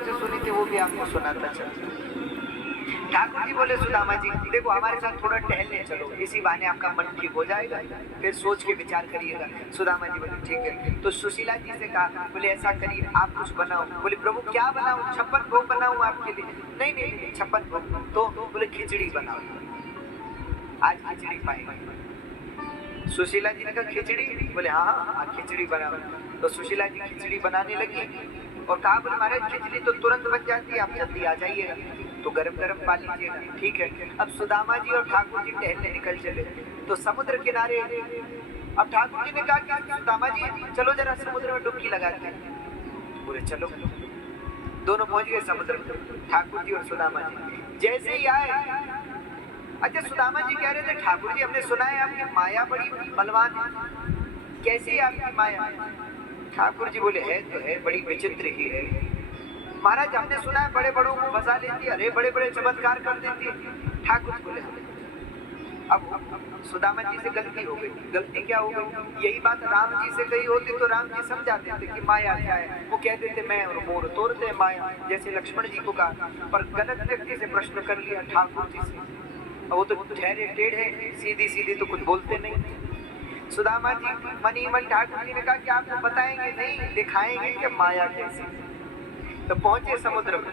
लोगों से सुनी थी वो भी आपको सुनाता चलूं। ठाकुर जी बोले सुदामा जी देखो हमारे साथ थोड़ा टहलने चलो, इसी बहाने आपका मन ठीक हो जाएगा, फिर सोच के विचार करिएगा। सुदामा जी बोले ठीक है। तो सुशीला जी से कहा, बोले ऐसा करिए आप कुछ बनाओ। बोले प्रभु क्या बनाऊं, 56 भोग बनाऊं आपके लिए? नहीं नहीं नहीं 56 भोग। तो बोले खिचड़ी बनाओ, आज खिचड़ी पाएंगे। सुशीला जी ने कहा खिचड़ी? बोले हाँ हाँ खिचड़ी बनाओ। तो सुशीला जी खिचड़ी बनाने लगी और कहा, बोले महाराज खिचड़ी तो तुरंत बन जाती है, आप जल्दी आ जाइएगा, तो गरम गरम पा लीजिएगा। ठीक है। अब सुदामा जी और ठाकुर जी टहलने निकल चले। तो समुद्र किनारे अब ठाकुर जी ने कहा कि सुदामा जी चलो जरा समुद्र में डुबकी लगाते हैं। बोले चलो। दोनों पहुंच गए समुद्र में, ठाकुर जी और सुदामा जी। जैसे ही आए, अच्छा सुदामा जी कह रहे थे ठाकुर जी हमने सुना है आपकी माया बड़ी बलवान है, कैसी है आपकी माया? ठाकुर जी बोले है तो है, बड़ी विचित्र ही है महाराज, हमने सुना है बड़े बड़ों को फंसा लेती है, अरे बड़े बड़े चमत्कार कर देती है। ठाकुर जी बोले अब सुदामा जी से गलती हो गई। गलती क्या हो गई? यही बात राम जी से कही होती तो राम जी समझाते थे कि माया क्या है, वो कहते थे मैं और मोर तोड़ते माया, जैसे लक्ष्मण जी को कहा। पर गलत व्यक्ति से प्रश्न कर लिया ठाकुर जी से, वो तो ठहरे टेढ़े सीधी सीधी तो कुछ बोलते नहीं। सुदामा जी मनी मन ठाकुर जी ने कहा कि आपको बताएंगे नहीं, दिखाएंगे कि माया कैसी। तो पहुंचे समुद्र में,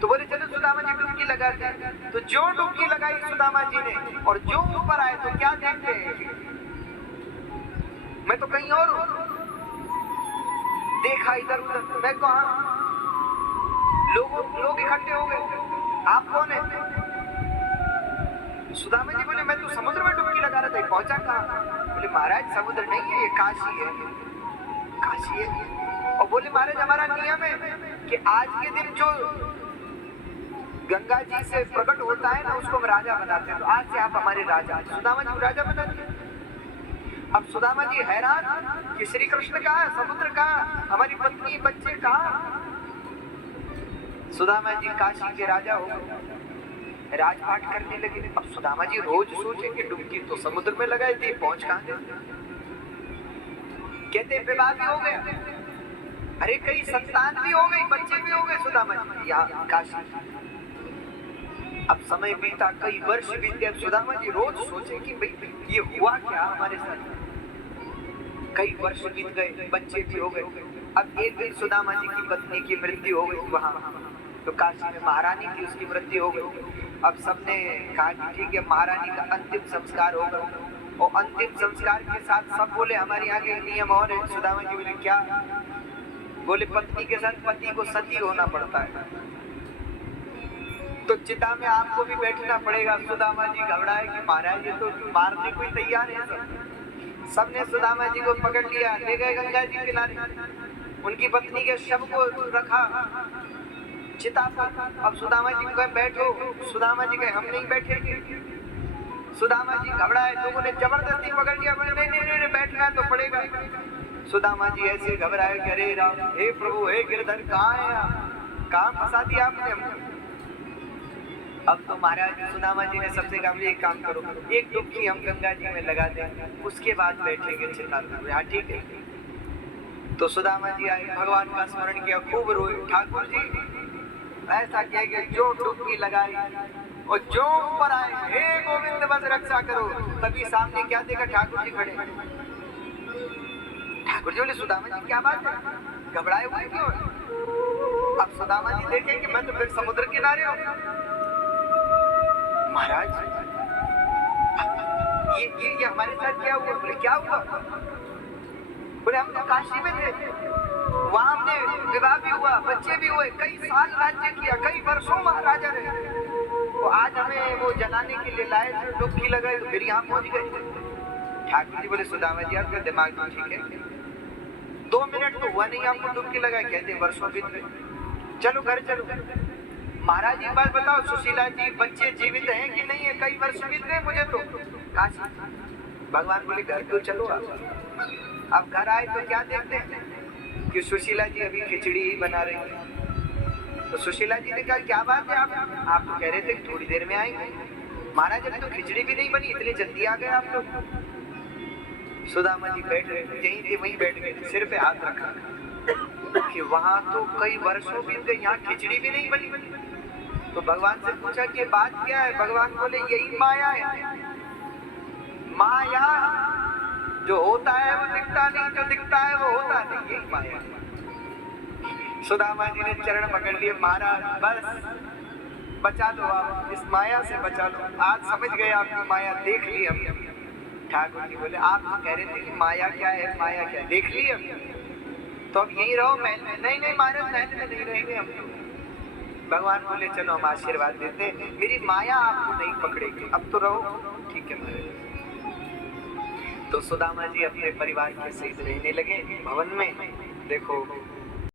तो बोले चलो सुदामा जी डुबकी लगाते हैं। तो जो डुबकी लगाई सुदामा जी ने और जो ऊपर आए तो क्या देखते हैं, मैं तो कहीं और हूं, देखा इधर उधर, मैं कहा लोग इकट्ठे हो गए, आप कौन है? सुदामा जी बोले मैं तो समुद्र में डुबकी लगा रहा था, पहुंचा कहां? बोले महाराज समुद्र नहीं है, ये काशी है। काशी है? और बोले महाराज हमारा नियम है कि आज के दिन जो गंगा जी से प्रकट होता है ना उसको हम राजा बनाते हैं, तो आज से आप हमारे राजा। सुदामा जी राजा बना दिए। अब सुदामा जी हैरान कि श्री कृष्ण कहाँ, समुद्र कहाँ, हमारी पत्नी बच्चे कहाँ? सुदामा जी काशी के राजा हो गए, राजपाट करने लगे। अब सुदामा जी रोज सोचे कि डुबकी तो समुद्र में लगाई थी, पहुंच कहां गए? कहते विवाह भी हो गया, अरे कई संतान भी हो गई, बच्चे भी हो गए सुदामा जी यहाँ काशी। अब समय बीता, कई वर्ष बीत गए। सुदामा जी रोज सोचे कि भाई ये हुआ क्या हमारे साथ। कई वर्ष बीत गए, बच्चे भी हो गए। अब एक दिन सुदामा जी की पत्नी की मृत्यु हो गई वहां, तो काशी में महारानी की उसकी मृत्यु हो गई। अब सबने कहा कि ठीक है महारानी का अंतिम संस्कार होगा, और अंतिम संस्कार के साथ सब बोले हमारे यहाँ के नियम और है। सुदामा जी बोले क्या? बोले पत्नी के साथ पति को सती होना पड़ता है, तो चिता में आपको भी बैठना पड़ेगा। सुदामा जी घबराए कि महाराज ये तो मारने को ही तैयार है सब। सबने सुदामा जी को पकड़ लिया, ले गए गंगा जी किनारे, उनकी पत्नी के शव को रखा चिता पर। अब सुदामा जी कहे बैठो, सुदामा जी कहे हम नहीं बैठेंगे। सुदामा जी घबराए, लोगों ने जबरदस्ती पकड़ लिया, बोले नहीं नहीं नहीं बैठना तो पड़ेगा। सुदामा जी ऐसे घबराए कि अरे राम, हे प्रभु, हे गिरधर, कहाँ है आप, कहाँ फंसा दिया आपने हमको। अब तो महाराज सुदामा जी ने सबसे कहा एक काम करो, एक डुबकी हम गंगा जी में लगा दें, उसके बाद बैठेंगे चिता पर। हाँ ठीक है। तो सुदामा जी आए, भगवान का स्मरण किया, खूब रोए। ठाकुर जी ऐसा किया कि जो डुबकी लगाई और जो ऊपर आए, हे गोविंद बस रक्षा करो। तभी सामने क्या देखा, ठाकुर जी खड़े। ठाकुर जी बोले सुदामा जी क्या बात है, घबराए हुए क्यों? अब सुदामा जी देखें कि मैं तो फिर समुद्र किनारे हूँ। महाराज ये हमारे साथ क्या हुआ? बोले क्या हुआ? बोले हम तो काशी में थे, वहां हमने विवाह भी हुआ, बच्चे भी हुए, कई साल राज्य किया, कई वर्षों महाराजा रहे, तो आज हमें वो जलाने के लिए लाए थे, डुबकी लगाई तो फिर यहाँ पहुंच गए। ठाकुर जी बोले सुदामा जी आपका दिमाग तो ठीक है, 2 मिनट तो हुआ नहीं आपको डुबकी लगाए, कहते वर्षों बीत गए, चलो घर चलो। महाराज एक बात बताओ, सुशीला जी बच्चे जीवित हैं कि नहीं है? कई वर्ष बीत गए मुझे तो काशी। भगवान बोले घर तो चलो आप। अब घर आए तो क्या देखते हैं कि सुशीला जी अभी खिचड़ी ही बना रही है। तो सुशीला जी ने कहा क्या बात है, आप तो कह रहे थे थोड़ी देर में आएंगे। महाराज अभी तो खिचड़ी भी नहीं बनी, इतनी जल्दी आ गए आप लोग। सुदामा जी बैठ रहे, यहीं थे वहीं बैठ गए, सिर पे हाथ रखा। कि वहां तो कई वर्षों बीत गए, यहाँ खिचड़ी भी नहीं बनी। तो भगवान से पूछा कि बात क्या है? भगवान बोले यही माया है। माया जो होता है वो दिखता नहीं, जो दिखता है वो होता नहीं, यही माया है। सुदामा जी ने चरण पकड़ लिए, महाराज बस बचा लो, आप इस माया से बचा लो, आज समझ गए आपकी माया, देख ली हमने। ठाकुर जी बोले आप कह रहे थे कि माया क्या है, माया क्या है, देख ली हम, तो अब यहीं रहो महल में। नहीं नहीं महाराज, महल में नहीं रहेंगे हम। भगवान बोले चलो हम आशीर्वाद देते हैं, मेरी माया आपको नहीं पकड़ेगी, अब तो रहो। ठीक है महाराज। तो सुदामा जी अपने परिवार के सहित रहने लगे भवन में। देखो